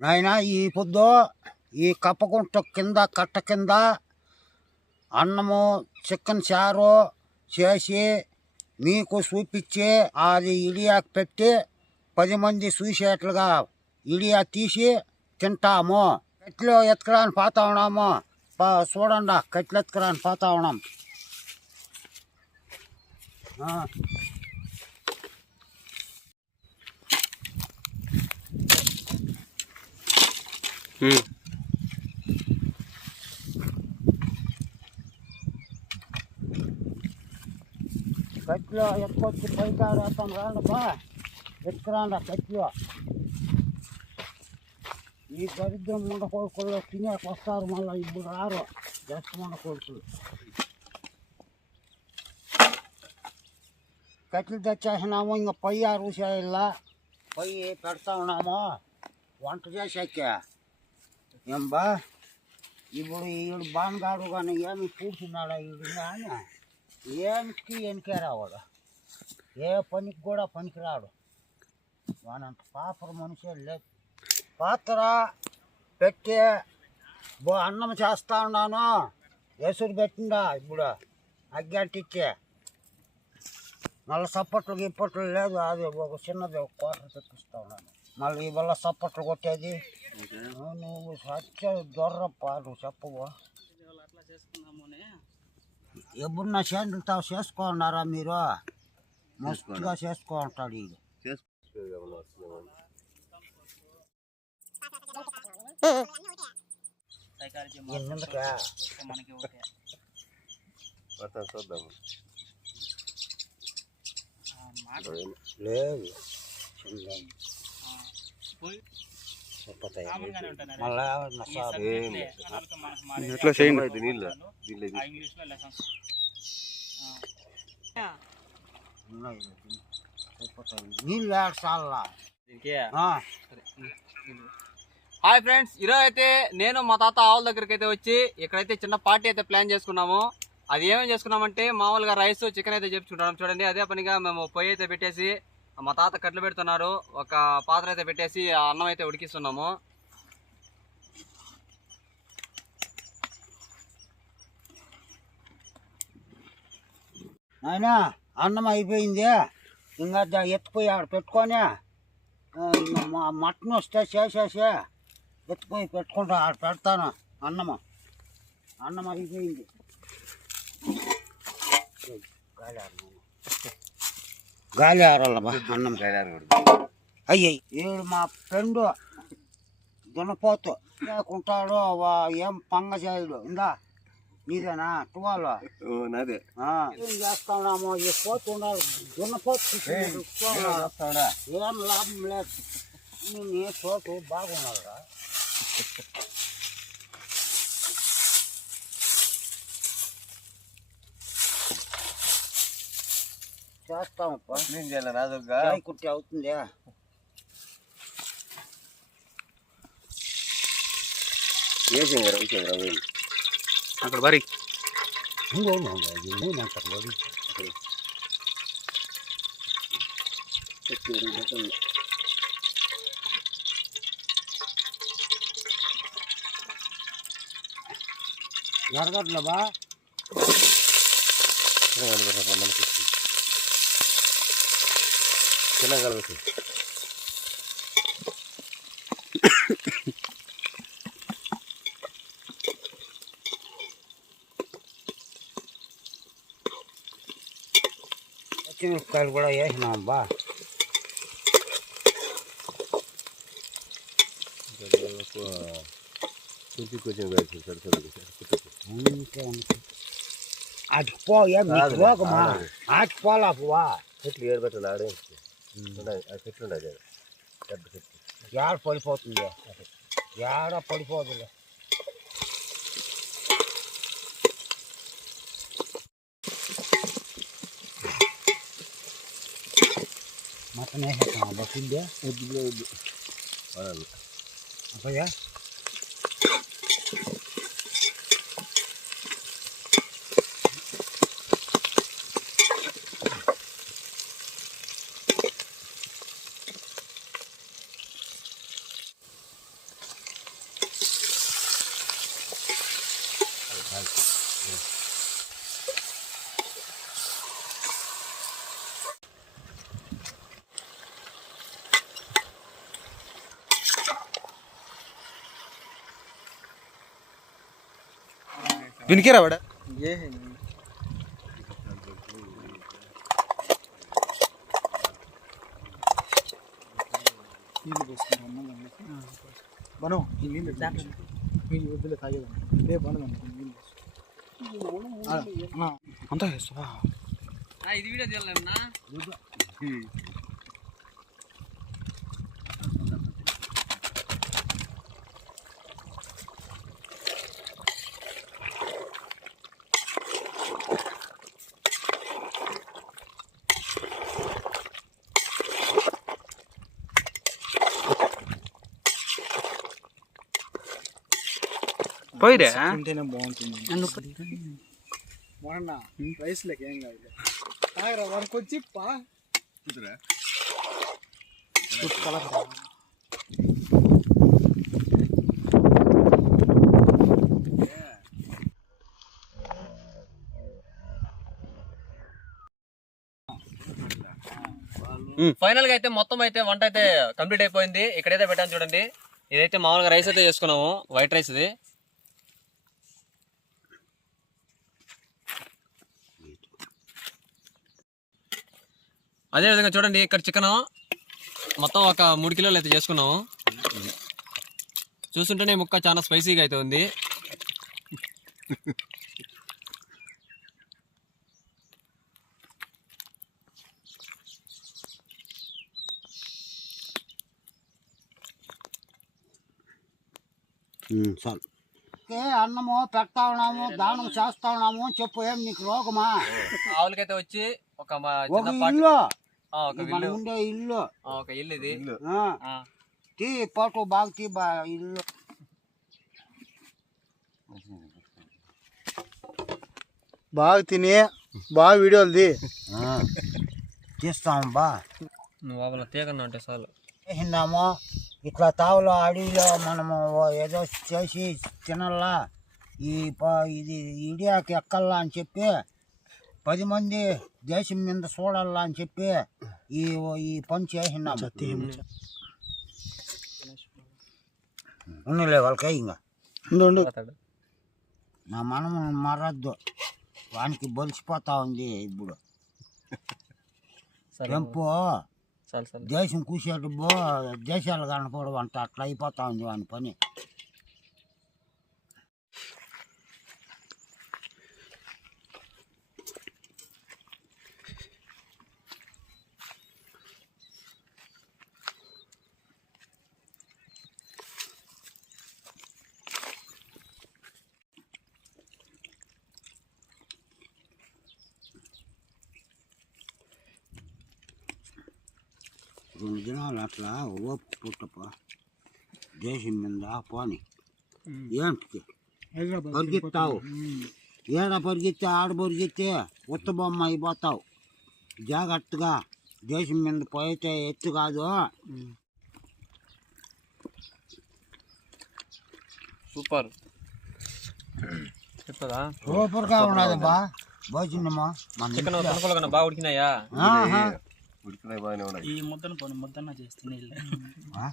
నాయన ఈ పొద్దు ఈ కప్పకుంట కింద కట్ట కింద అన్నము చికెన్ చారు చేసి మీకు చూపించి అది ఇడియాకి పెట్టి పది మంది చూసేట్లుగా ఇడియా తీసి తింటాము. కట్లు ఎత్తుకురాని పోతా ఉన్నాము పా- చూడండి కట్లు ఎత్తుకురాని పోతా ఉన్నాం ఆ. కట్లు ఎత్తుకొచ్చి పైకి ఆడేస్తాం రాండి బా ఎత్తుకురాండి కట్లు ఈ దరిద్రం ముండ కొడుకులు తినేకి వస్తారు మళ్ళీ ఇప్పుడు రారు జస్ట్ ముండ కొడుకులు కట్లు తెచ్చేసినాము ఇంకా పొయ్యి అరుసేయాల పొయ్యి పెడతా ఉన్నాము వంట చేసాక ఏం బా ఇప్పుడు ఈడు బాన్గాడు కానీ ఏమి కూర్చున్నాడా ఈడు? కానీ ఏమిటికి వెనకే రావాడు? ఏ పనికి కూడా పనికిరాడు. వానంత పాపర మనిషే లేదు పాత్ర పెట్టి బో అన్నం చేస్తా ఉన్నాను. ఎసురు పెట్టిందా ఇప్పుడు? అగ్గంటిచ్చే. మళ్ళీ సప్పట్లు గిప్పట్లు లేదు. అది ఒక చిన్నది ఒక కోట తెప్పిస్తా ఉన్నాను. మళ్ళీ ఇవాళ సప్పట్లు కొట్టేది? నువ్వు సత్య దొర్రప్ప నువ్వు చెప్పవు? ఎప్పుడు నా చేతులతో చేసుకోన్నారా మీరు? మస్తుగా చేసుకోంటాడు ఇది ఎందుకా మనకి ఓకే. చూద్దాము మాట లేదు. ఎట్లా చేయండి? నీళ్ళు? హాయ్ ఫ్రెండ్స్ ఈరోజు అయితే నేను మా తాత ఆవుల దగ్గరికి అయితే వచ్చి ఇక్కడైతే చిన్న పార్టీ అయితే ప్లాన్ చేసుకున్నాము. అది ఏమేమి చేసుకున్నామంటే మామూలుగా రైస్ చికెన్ అయితే చెప్పుకుంటాం చూడండి అదే పనిగా మేము పొయ్యి అయితే పెట్టేసి మా తాత కట్లు పెడుతున్నారు. ఒక పాత్ర అయితే పెట్టేసి ఆ అన్నం అయితే ఉడికిస్తున్నాము. నాయనా అన్నం అయిపోయింది. ఇంకా దా- ఎత్తుపోయి ఆడ పెట్టుకొని మటన్ వస్తే చేసేసి ఎత్తుపోయి పెట్టుకుంటా ఆడ పెడతాను అన్నము. అన్నం అయిపోయింది. గాలి ఆరను. గాలి ఆరాలమ్మా అన్నం అయ్యి ఈడు మా ఫ్రెండ్ దున్నపోతు లేకుంటాడు వా- ఏం పంగ చేయడు ఇందా నీదేనా టువాలో నాదే ఆ, ఏం చేస్తున్నాము ఈ పోతు ఉండాలి దున్నపోతు కూర్చున్నాడు. టువాలో. ఏం లాభం లేదు నీ చోటు బాగున్నారా చేస్తామప్ప. నేను చేయాలి చాయ్ కుట్టి అవుతుంది. వేసాం కదా వేసాం కదా వేయండి. అక్కడ మరి జరగట్లే బా. చిన్నగా కలపెట్టు, మనకి చిన్నగా కలపెట్టు. పచ్చిమిరపకాయలు కూడా వేసినాం బా కొంచెం కొంచెం వేసి సరే సరే అంతే అంతే అటు పో ఏం నీకు కాదులే, రోగమా కాదు. అటు పోలా పువ్వా చెట్లు కదా, పెద్ద చెట్లు ఏడ పడిపోతుంది ఏడ పడిపోతుంది మటన్ వేసేస్తాం బస్సుందే వద్దు వద్దు వాడాలి. అప్పయ్యా వినికిరా వాడ మనం ఈ నీళ్ళు నీళ్ళు వద్దులే తాగేదాం రేపు అనదాం నీళ్ళు అంతా చేస్తావా ఆ, ఇది వీడియో తీయాలన్నా పోయిరే? బాగుంటుంది. మొన్న రైస్ లెక్క ఏం కాదు. తాగరా వానికి వచ్చి పా. కలపరా. ఫైనల్గా అయితే మొత్తం అయితే వంట అయితే కంప్లీట్ అయిపోయింది. ఇక్కడైతే పెట్టాను చూడండి. ఇదైతే మామూలుగా రైస్ అయితే చేసుకున్నాము. వైట్ రైస్ ఇది. అదే విధంగా చూడండి ఇక్కడ చికెన్ మొత్తం ఒక మూడు కిలోలు అయితే చేసుకున్నాము. చూస్తుంటేనే ముక్క చాలా స్పైసీగా అయితే ఉంది. చాలు. అన్నము పెడతా ఉన్నాము దానం చేస్తా ఉన్నాము చెప్పు ఏం నీకు రోగమా? ఆవులకైతే వచ్చి ఒక ఇల్లు. ఆ, ఒక మన ఇల్లు. ఉండే ఇల్లు. ఆ, ఒక ఇల్లు ఇది. తీ పాటు బాగా తీ బా ఇల్లు. బాగా తిని బాగా వీడియోలు తీ. ఆ, తీస్తాం బా. నువ్వు వాళ్ళ తీగన్నా అంటే చాలు. చేసిందాము ఇట్లా తావులో అడవిలో మనము ఏదో చేసి తినల్లా. ఈ ప- ఇది ఇడియాకి ఎక్కల్లా అని చెప్పి పది మంది దేశం మీద చూడాలా అని చెప్పి ఈ ఈ పని చేసినాము ఉన్నలే వాళ్ళకి ఇంకా. నా మనం మరద్దు. వానికి బలిసిపోతా ఉంది ఇప్పుడు. సరే పెంపు దేశం కూసేటు బో దేశాలు కనపడవు అంట. అట్లా అయిపోతా ఉంది వాని పని. రెండు దినాలు అట్లా ఓపు పుట్టప దేశం మీద పోని ఏంటికి హైదరాబాద్ పరిగెత్తావు ఏడ పరిగెత్తే ఆడ పరిగెత్తే ఉత్త బొమ్మ అయిపోతావు జాగ్రత్తగా దేశం మీద పోయితే ఎత్తు కాదు సూపర్ చెప్తుందా సూపర్గా ఉన్నది బా భోజనమా బాగా ఉడికినాయా. ఉడికినాయి బాగానే ఉన్నాయి ఈ ముద్దను పోనీ ముద్దన్న చేస్తే నీళ్ళు ఆ?